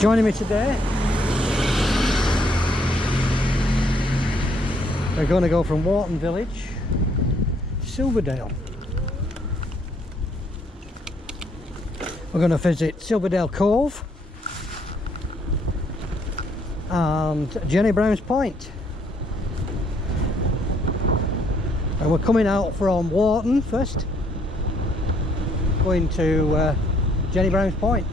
Joining me today, we're going to go from Warton Village to Silverdale. We're going to visit Silverdale Cove and Jenny Brown's Point. And we're coming out from Warton first, going to Jenny Brown's Point.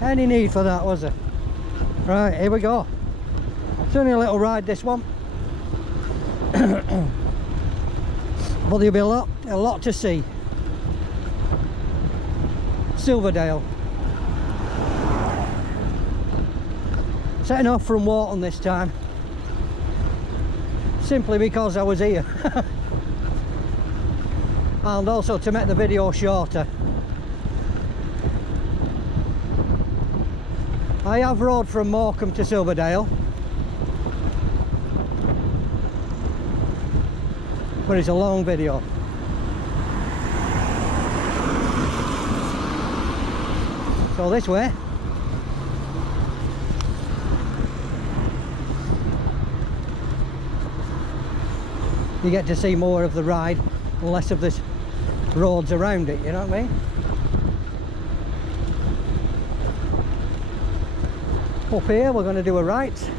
Any need for that, was there? Right, here we go. It's only a little ride, this one. But there'll be a lot to see. Silverdale. Setting off from Warton this time, simply because I was here. And also to make the video shorter. I have rode from Morecambe to Silverdale, but it's a long video. So this way. You get to see more of the ride and less of the roads around it, you know what I mean? Up here we're going to do a right.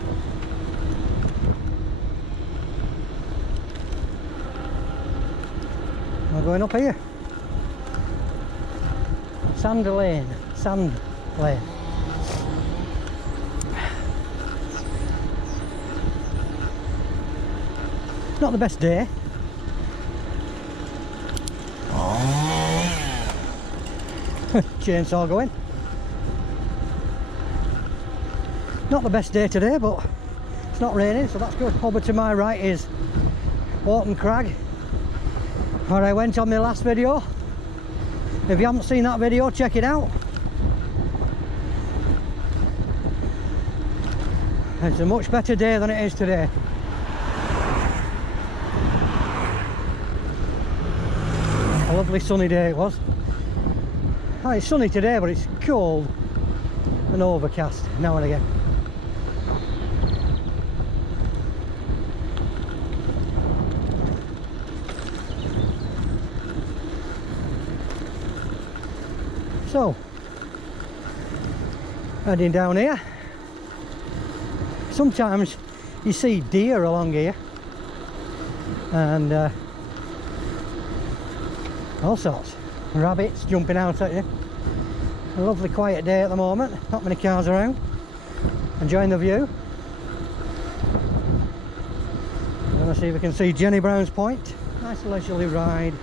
We're going up here. Sand lane. Not the best day. Chainsaw going. Not the best day today, but it's not raining, so that's good. Over to my right is Warton Crag, where I went on my last video. If you haven't seen that video, check it out. It's a much better day than it is today. A lovely sunny day it was. Oh, it's sunny today, but it's cold and overcast now and again. So, heading down here. Sometimes you see deer along here and all sorts. Rabbits jumping out at you. A lovely quiet day at the moment, not many cars around. Enjoying the view. I'm going to see if we can see Jenny Brown's Point. Nice leisurely ride.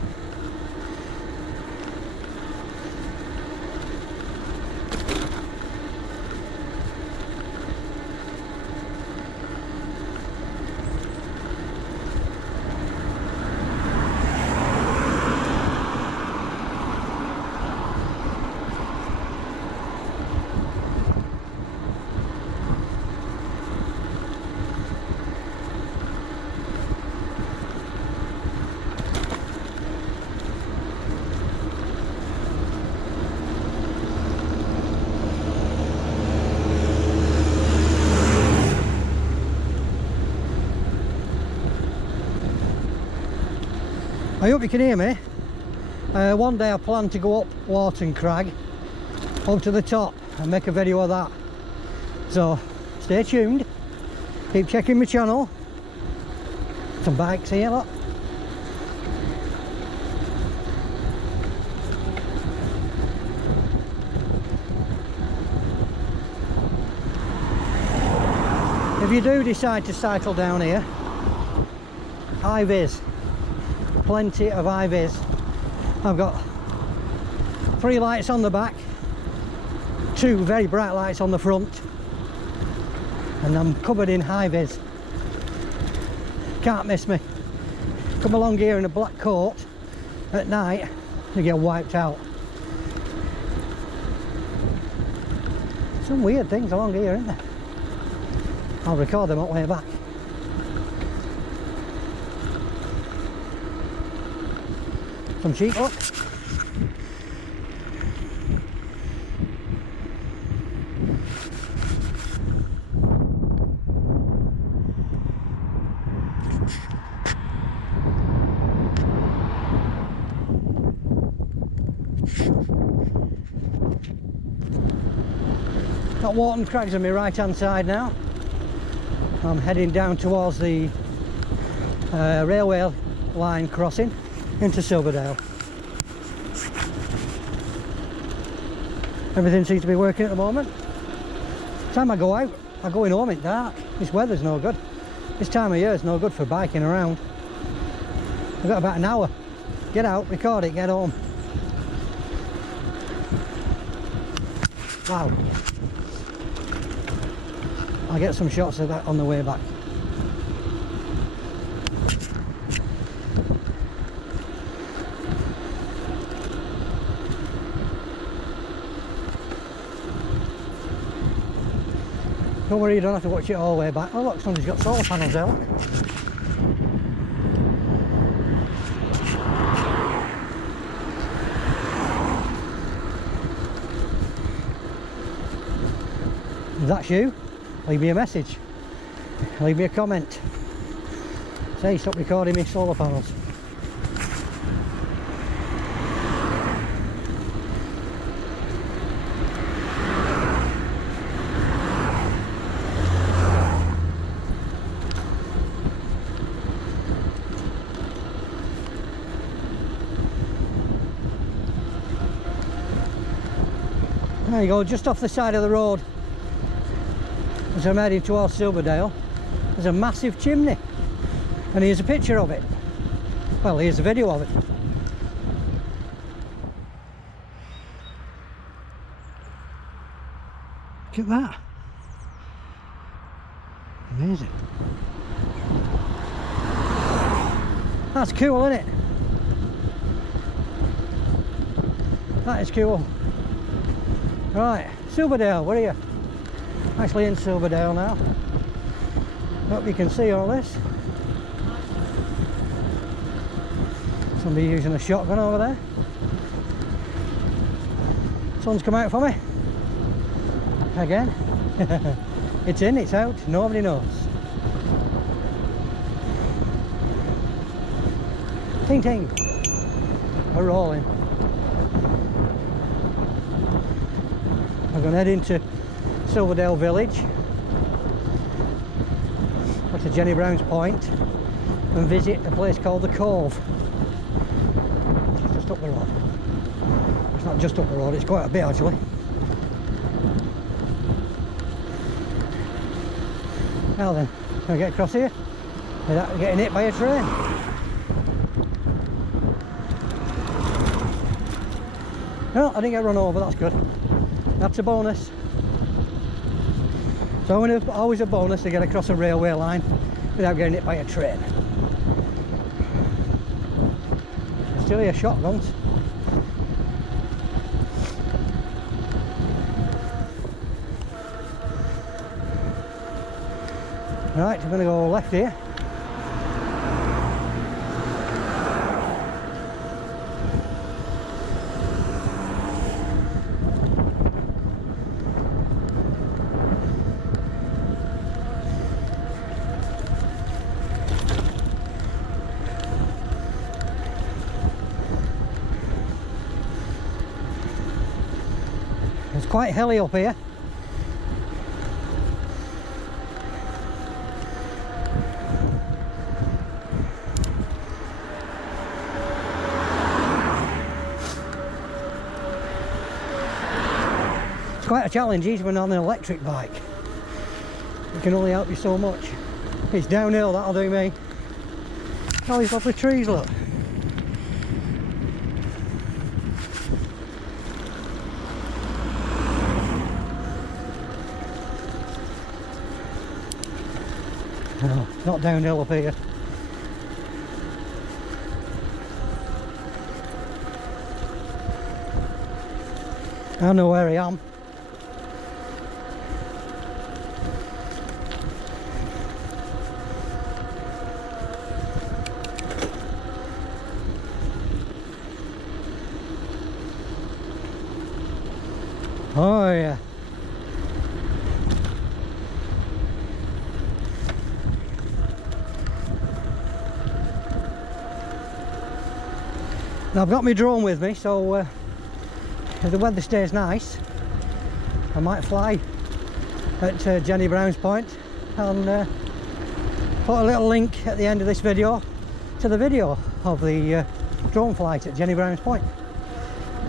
I hope you can hear me. One day I plan to go up Warton Crag, up to the top and make a video of that. So stay tuned, keep checking my channel. Some bikes here, look. If you do decide to cycle down here, high vis. Plenty of high vis. I've got 3 lights on the back, 2 very bright lights on the front, and I'm covered in high vis. Can't miss me. Come along here in a black coat at night, you get wiped out. Some weird things along here, isn't there? I'll record them on the way back. Some sheep, look. Got Warton Crags on my right hand side now. I'm heading down towards the railway line crossing into Silverdale. Everything seems to be working at the moment. Time I go out, I'm going home in dark. This weather's no good. This time of year is no good for biking around. I've got about an hour. Get out, record it, get home. Wow. I'll get some shots of that on the way back. Don't worry, you don't have to watch it all the way back. Oh look, somebody's got solar panels there, look. If that's you, leave me a message. Leave me a comment. Say, stop recording me solar panels. There you go, just off the side of the road as I'm heading towards Silverdale, there's a massive chimney, and here's a picture of it. Well, here's a video of it. Look at that. Amazing. That's cool, isn't it? That is cool. Right, Silverdale, where are you? Actually in Silverdale now. Hope you can see all this. Somebody using a shotgun over there. Sun's come out for me. Again. It's in, it's out, nobody knows. Ting ting. We're rolling. I'm going to head into Silverdale Village, go to Jenny Brown's Point and visit a place called the Cove. It's just up the road. It's not just up the road, it's quite a bit actually. Now then, can I get across here without getting hit by a train? No, I didn't get run over, that's good. That's a bonus. So it's always a bonus to get across a railway line without getting hit by a train. Still hear shotguns. Right, I'm going to go left here. It's quite hilly up here. It's quite a challenge even on an electric bike. It can only help you so much. It's downhill, that'll do me. All these lovely trees, look. No, not downhill up here. I know where I am. Oh yeah. Now I've got my drone with me, so if the weather stays nice, I might fly at Jenny Brown's Point, and put a little link at the end of this video to the video of the drone flight at Jenny Brown's Point.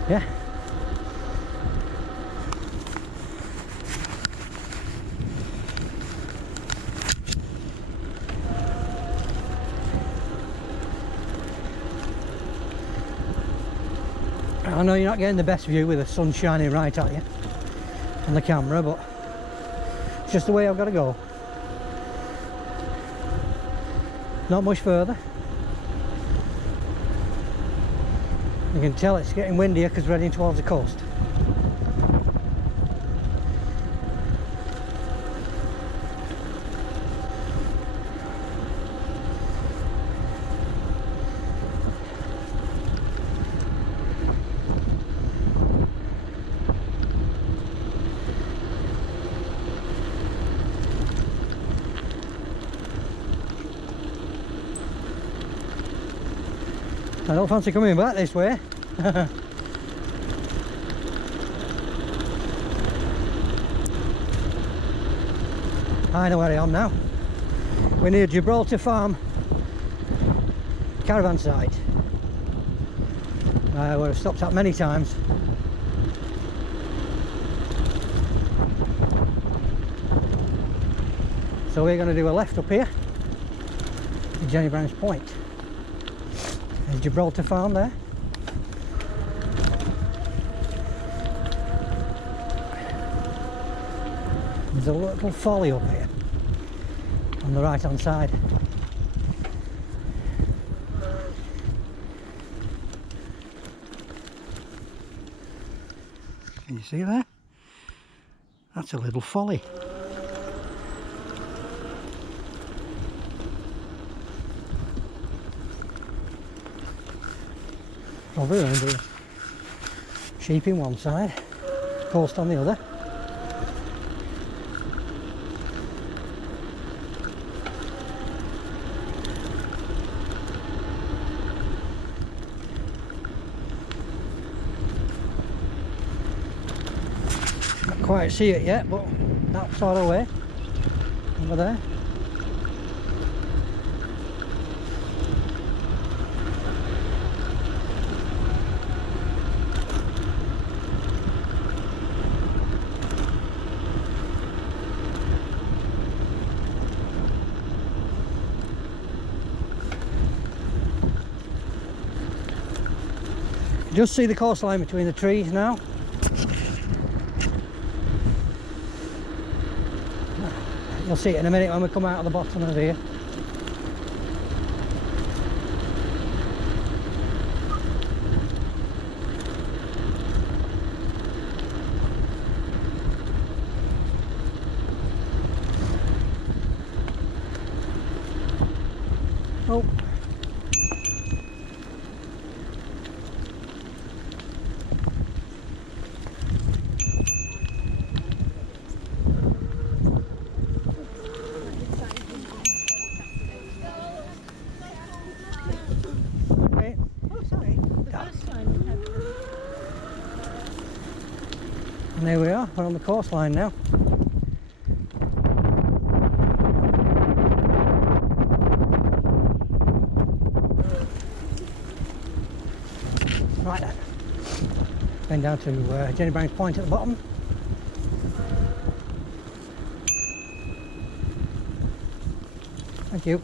Yeah. I know you're not getting the best view with the sun shining right at you on the camera, but it's just the way I've got to go. Not much further. You can tell it's getting windier because we're heading towards the coast. I don't fancy coming back this way. I know where I am now. We're near Gibraltar Farm caravan site, where I've stopped at many times. So we're going to do a left up here at Jenny Brown's Point. There's Gibraltar Farm there. There's a little folly up here on the right hand side. Can you see there? That's a little folly. Over there, there's sheep in one side, coast on the other. Can't quite see it yet, but that sort of way, over there. Just see the coastline between the trees now. You'll see it in a minute when we come out of the bottom of here. Oh. And there we are, we're on the coastline now. Right then, going down to Jenny Brown's Point at the bottom. Thank you.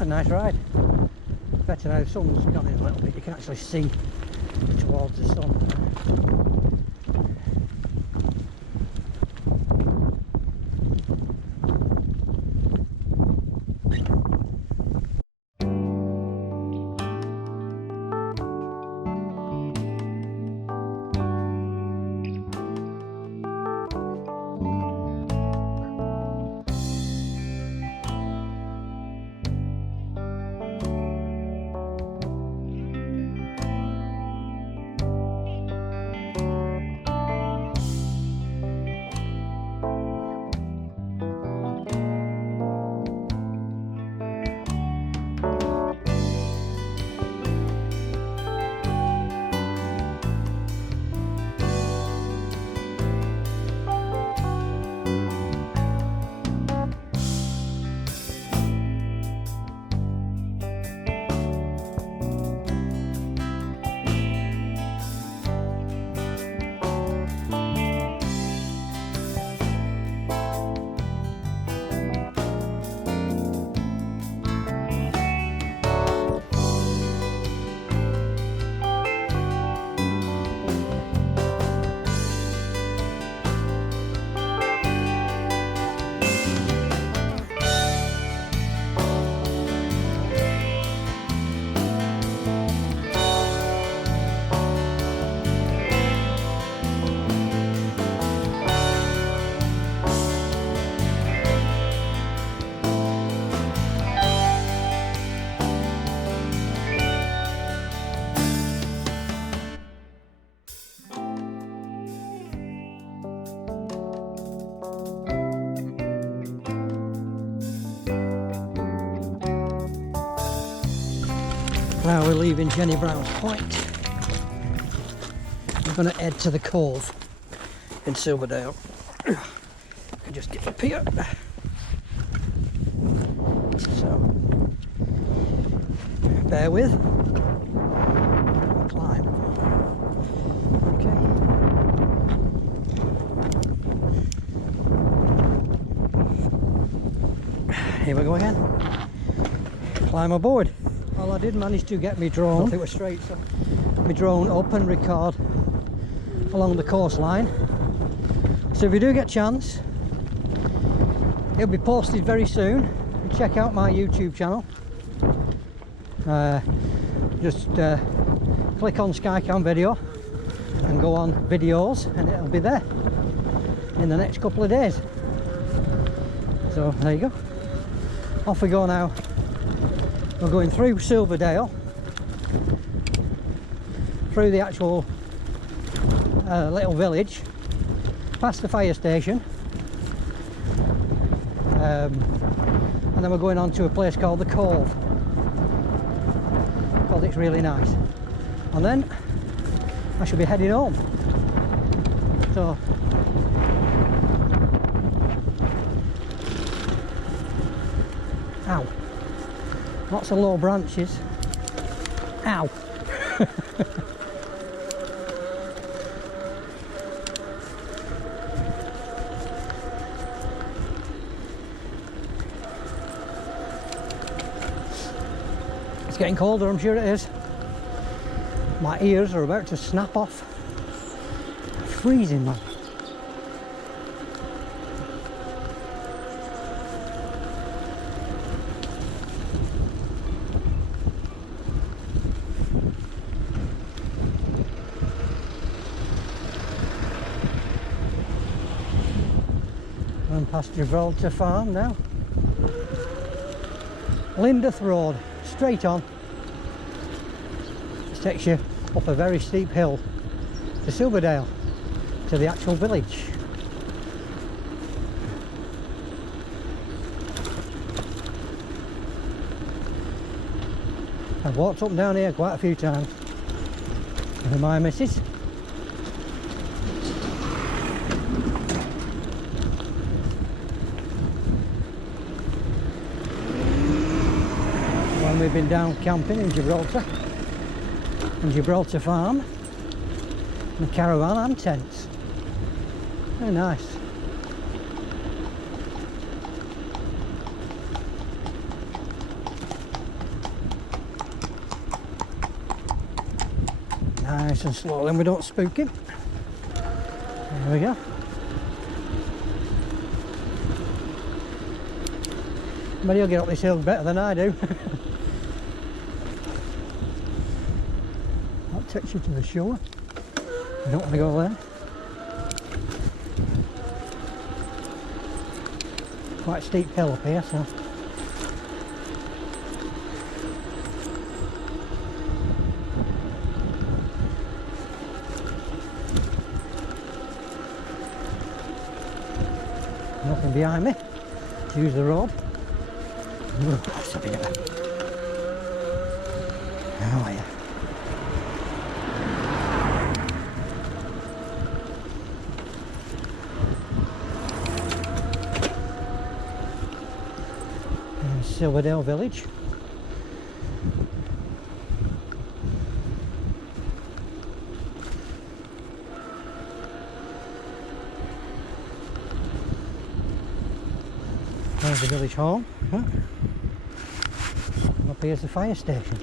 A nice ride. Better now the sun's gone in a little bit, you can actually see towards the sun. Now we're leaving Jenny Brown's Point. We're going to head to the Cove in Silverdale. I can just get up here. So, bear with. Climb. Okay. Here we go again. Climb aboard. Well, I did manage to get my drone. I think it was straight, so my drone up and record along the coastline. So if you do get a chance, it'll be posted very soon. Check out my YouTube channel. Just click on skycamvideo and go on videos, and it'll be there in the next couple of days. So there you go. Off we go now. We're going through Silverdale, through the actual little village, past the fire station, and then we're going on to a place called the Cove, because it's really nice. And then I shall be heading home. So ow, lots of low branches. Ow. It's getting colder, I'm sure it is. My ears are about to snap off. Freezing, man. I'm past Gibraltar Farm now. Lindeth Road, straight on. This takes you up a very steep hill to Silverdale, to the actual village. I've walked up and down here quite a few times with my missus. When we've been down camping in Gibraltar, and Gibraltar Farm, and a caravan and tents. Very nice. Nice and slow, then we don't spook him. There we go. But he'll get up this hill better than I do. That takes you to the shore. I don't want to go there. Quite a steep hill up here, so. Nothing behind me to use the road. How are you? Silverdale Village. There's the village hall. Huh? Up here's the fire station.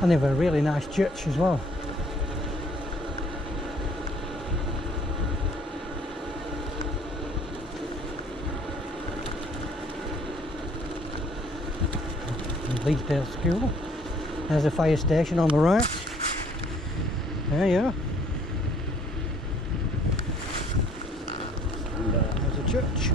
And they have a really nice church as well. Leesdale School. There's a fire station on the right. There you are. And there's a church.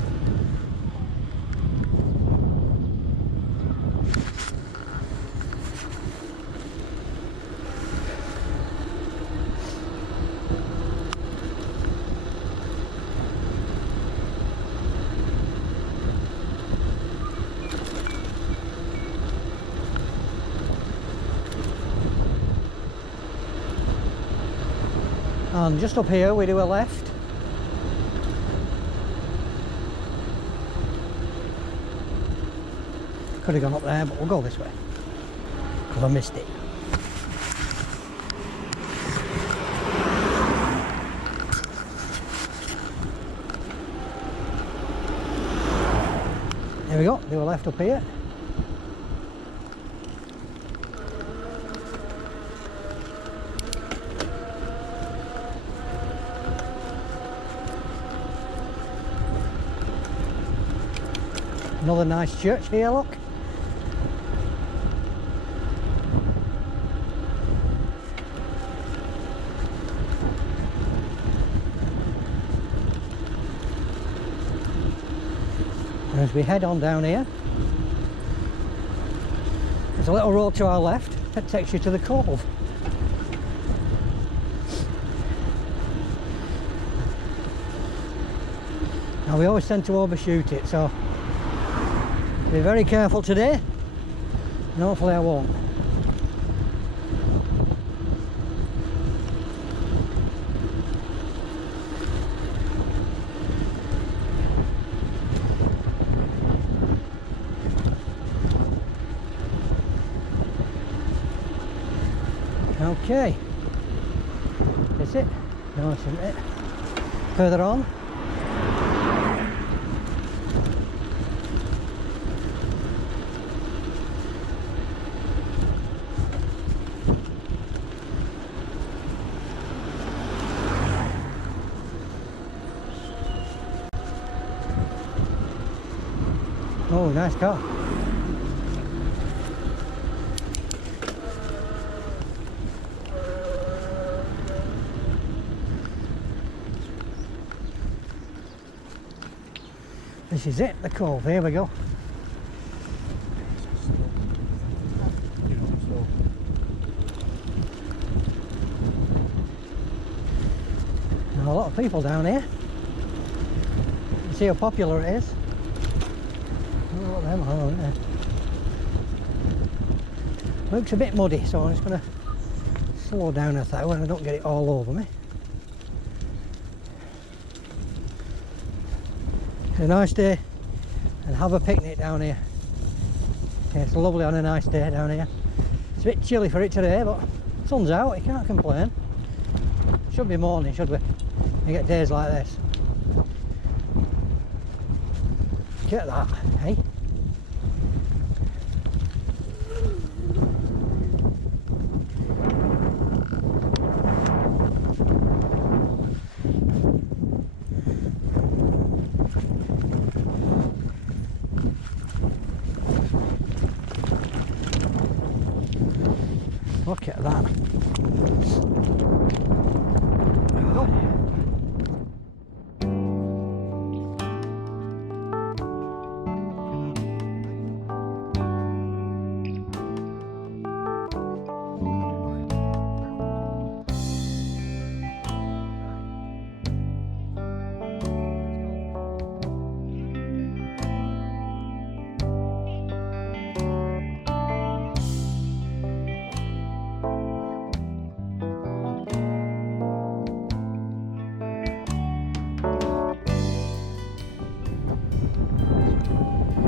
and just up here we do a left. Could have gone up there, but we'll go this way because I missed it. There we go, do a left up here. Another nice church here, look. As we head on down here, there's a little road to our left that takes you to the Cove. Now we always tend to overshoot it, so be very careful today, and hopefully I won't. Okay, that's it. No, isn't it? Further on. Oh, nice car. This is it, the Cove. Here we go. There are a lot of people down here. You see how popular it is. Oh, look at them all, isn't there? Looks a bit muddy, so I'm just going to slow down a thou when I don't get it all over me. It's a nice day and have a picnic down here. Yeah, it's lovely on a nice day down here. It's a bit chilly for it today, but sun's out, you can't complain. Should be morning, should we? You get days like this. Get that, hey? Look at that. Oh.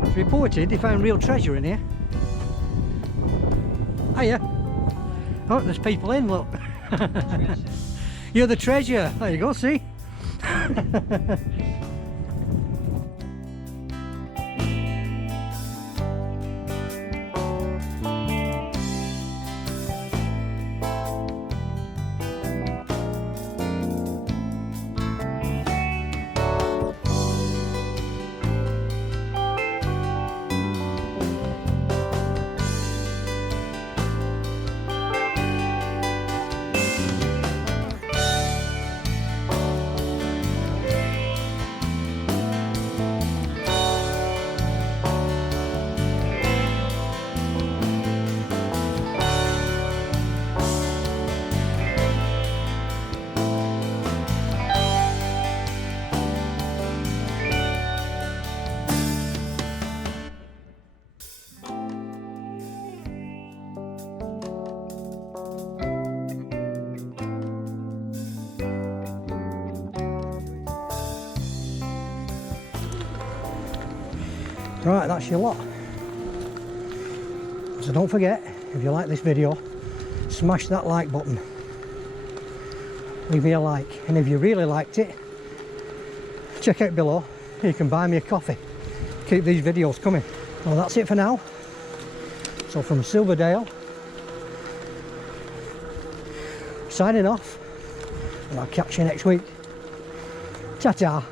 It's reported they found real treasure in here. Hiya. Oh, there's people in, look. You're the treasure. There you go, see? Right, that's your lot. So don't forget, if you like this video, smash that like button. Leave me a like, and if you really liked it, check out below. You can buy me a coffee. Keep these videos coming. Well, that's it for now. So from Silverdale, signing off, and I'll catch you next week. Ta-ta.